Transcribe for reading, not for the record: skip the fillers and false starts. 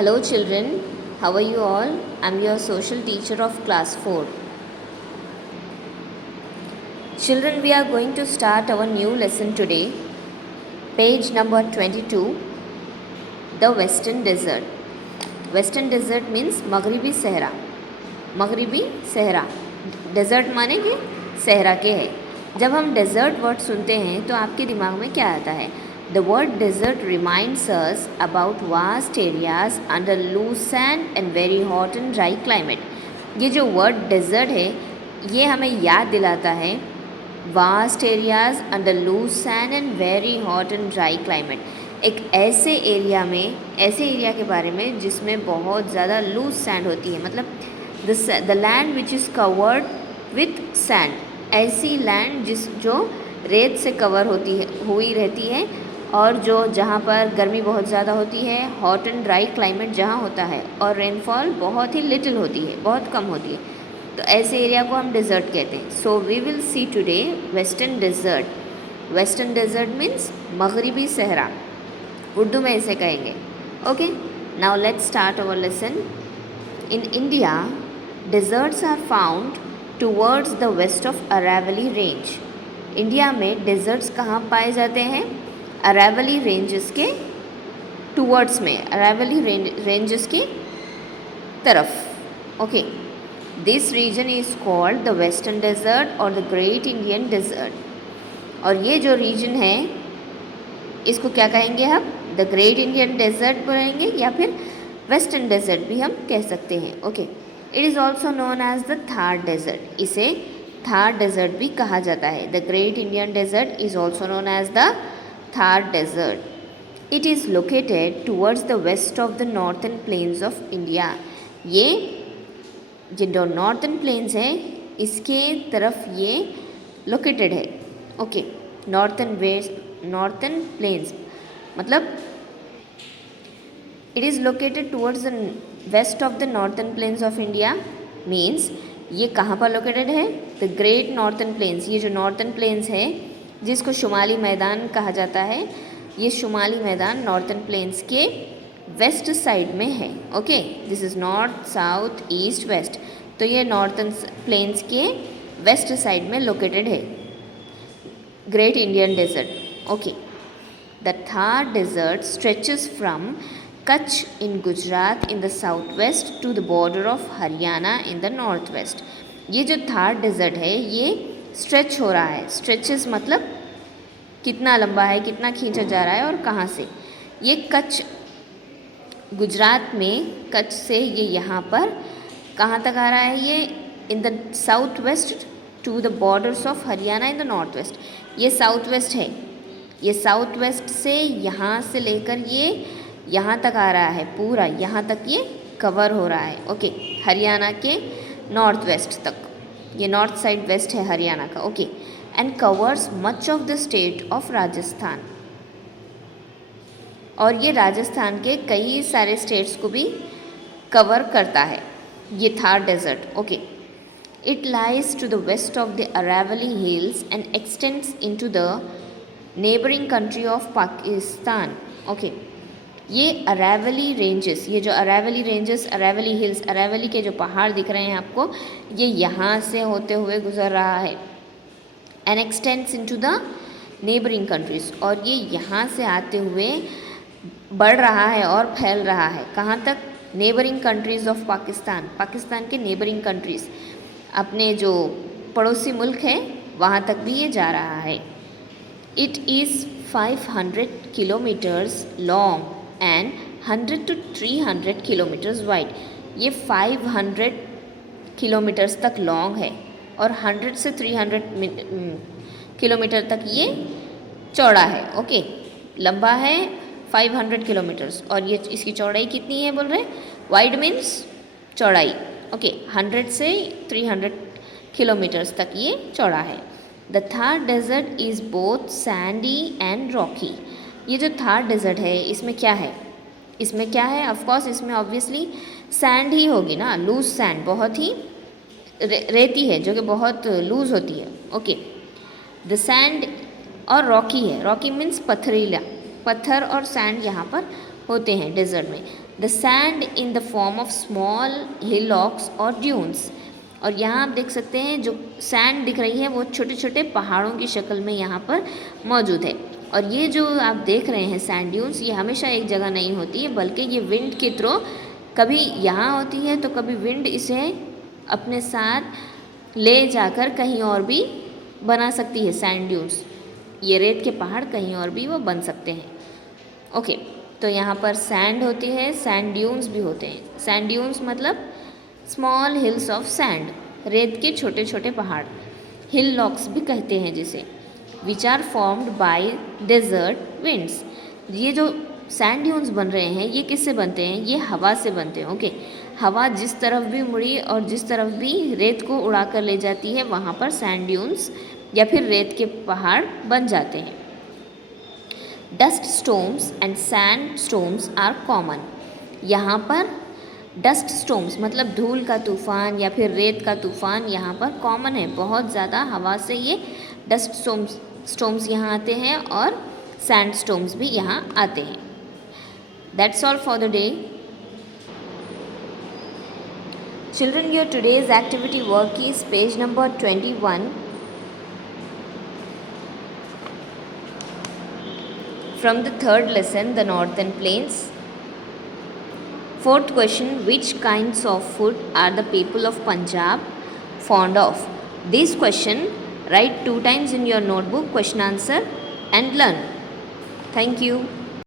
Hello children, how are you all? I'm your social teacher of class 4. Children, we are going to start our new lesson today. Page number 22, the Western Desert. Western Desert means Maghribi Sahara. Maghribi Sahara. Desert माने कि सहरा के है. जब हम desert word सुनते हैं तो आपके दिमाग में क्या आता है? The word desert reminds us about vast areas under loose sand and very hot and dry climate. ये जो वर्ड डेजर्ट है ये हमें याद दिलाता है vast areas under loose sand and very hot and dry climate. एक ऐसे एरिया के बारे में जिसमें बहुत ज़्यादा लूज सैंड होती है, मतलब the land which is covered with sand. ऐसी लैंड जो रेत से कवर हुई रहती है और जहाँ पर गर्मी बहुत ज़्यादा होती है, हॉट एंड ड्राई क्लाइमेट जहाँ होता है और रेनफॉल बहुत ही लिटिल होती है, बहुत कम होती है, तो ऐसे एरिया को हम डेजर्ट कहते हैं. So we will see today western desert. Western desert means मगरिबी सहरा, उर्दू में इसे कहेंगे. Okay, now let's start our lesson. In India deserts are found towards the west of Aravalli range. India में डेजर्ट्स कहाँ पाए जाते हैं? अरावली रेंजेस के टूवर्ड्स में, अरावली रेंजेस की तरफ. Okay, this region is called the western desert और द ग्रेट इंडियन डेजर्ट. और ये जो रीजन है इसको क्या कहेंगे हम? द ग्रेट इंडियन डेजर्ट बोलेंगे या फिर वेस्टर्न डेजर्ट भी हम कह सकते हैं. Okay, it is also known as the Thar desert. इसे थार डेजर्ट भी कहा जाता है. The great Indian desert is also known as the Thar desert. It is located towards the west of the northern plains of India. ये जो northern planes है इसके तरफ ये लोकेटेड है. ओके, नॉर्थन प्लेन्स मतलब it is located towards the west of the northern plains of India means ये कहाँ पर लोकेटेड है? The great northern plains. ये जो नॉर्थन प्लेन्स है जिसको शुमाली मैदान कहा जाता है, ये शुमाली मैदान नॉर्थन प्लेन्स के वेस्ट साइड में है. Okay, this is north south east west. तो ये नॉर्थन प्लेन्स के वेस्ट साइड में लोकेटेड है great Indian desert. Okay, the Thar desert stretches from Kutch in Gujarat in the south west to the border of Haryana in the north west. ये जो Thar desert है ये stretch हो रहा है. स्ट्रेचेस मतलब कितना लंबा है, कितना खींचा जा रहा है और कहाँ से. ये कच्छ गुजरात में, कच्छ से ये यहाँ पर कहाँ तक आ रहा है? ये in the south west to the borders of Haryana in the north west. ये साउथ वेस्ट है. ये साउथ वेस्ट से यहाँ से लेकर ये यहाँ तक आ रहा है, पूरा यहाँ तक ये कवर हो रहा है. ओके, हरियाणा के नॉर्थ वेस्ट तक. ये नॉर्थ साइड वेस्ट है हरियाणा का. Okay, and covers much of the state of Rajasthan. और ये राजस्थान के कई सारे स्टेट्स को भी कवर करता है ये Thar desert. Okay, it lies to the west of the Aravalli hills and extends into the neighbouring country of Pakistan. Okay, ये अरावली रेंजेस, ये जो अरावली रेंजेस, अरावली हिल्स, अरावली के जो पहाड़ दिख रहे हैं आपको, ये यहाँ से होते हुए गुजर रहा है. And extends into the neighbouring countries. और ये यहाँ से आते हुए बढ़ रहा है और फैल रहा है. कहाँ तक? Neighbouring countries of Pakistan. Pakistan के नेबरिंग कंट्रीज़, अपने जो पड़ोसी मुल्क हैं वहाँ तक भी ये जा रहा है. It is 500 kilometres long and 100 to 300 kilometres wide. ये 500 किलोमीटर्स तक लॉन्ग है और 100 से 300 किलोमीटर तक ये चौड़ा है. ओके, लंबा है 500 किलोमीटर्स और ये इसकी चौड़ाई कितनी है बोल रहे हैं? वाइड मीन्स चौड़ाई. ओके, 100 से 300 किलोमीटर्स तक ये चौड़ा है. The Thar desert is both sandy and rocky. ये जो थार डेजर्ट है इसमें क्या है? इसमें क्या है? ऑफकोर्स इसमें ऑब्वियसली सैंड ही होगी ना, लूज सैंड, बहुत ही रेती है जो कि बहुत लूज होती है. ओके, द सैंड और रॉकी है. रॉकी मीन्स पथरीला, पत्थर और सैंड यहाँ पर होते हैं डेजर्ट में। The sand in the form of small hillocks और ड्यून्स, और यहाँ आप देख सकते हैं जो सैंड दिख रही है वो छोटे छोटे पहाड़ों की शक्ल में यहाँ पर मौजूद है। और ये जो आप देख रहे हैं सैंड ड्यून्स, ये हमेशा एक जगह नहीं होती है, बल्कि ये विंड के थ्रू कभी यहाँ होती है तो कभी विंड इसे अपने साथ ले जाकर कहीं और भी बना सकती है। सैंड ड्यून्स, ये रेत के पहाड़ कहीं और भी वो बन सकते हैं। ओके, तो यहाँ पर सैंड होती है, सैंड ड्यून्स भी होते हैं। सैंड ड्यून्स मतलब स्मॉल हिल्स ऑफ सैंड, रेत के छोटे छोटे पहाड़, हिल लॉक्स भी कहते हैं जिसे, which are formed by desert winds. ये जो सैंड ड्यून्स बन रहे हैं ये किससे बनते हैं? ये हवा से बनते हैं। ओके, हवा जिस तरफ भी मुड़ी और जिस तरफ भी रेत को उड़ा कर ले जाती है वहाँ पर सैंड ड्यून्स या फिर रेत के पहाड़ बन जाते हैं। Dust storms and sand storms are common. यहाँ पर डस्ट स्टॉर्म्स मतलब धूल का तूफ़ान या फिर रेत का तूफ़ान यहाँ पर कॉमन है, बहुत ज़्यादा हवा से ये डस्ट स्टॉर्म्स यहाँ आते हैं और सैंड स्टॉर्म्स भी यहाँ आते हैं। That's all for the day. Children, your today's activity work is page number 21 from the third lesson, the Northern Plains. Fourth question, which kinds of food are the people of Punjab fond of? This question, write 2 times in your notebook, question answer and learn. Thank you.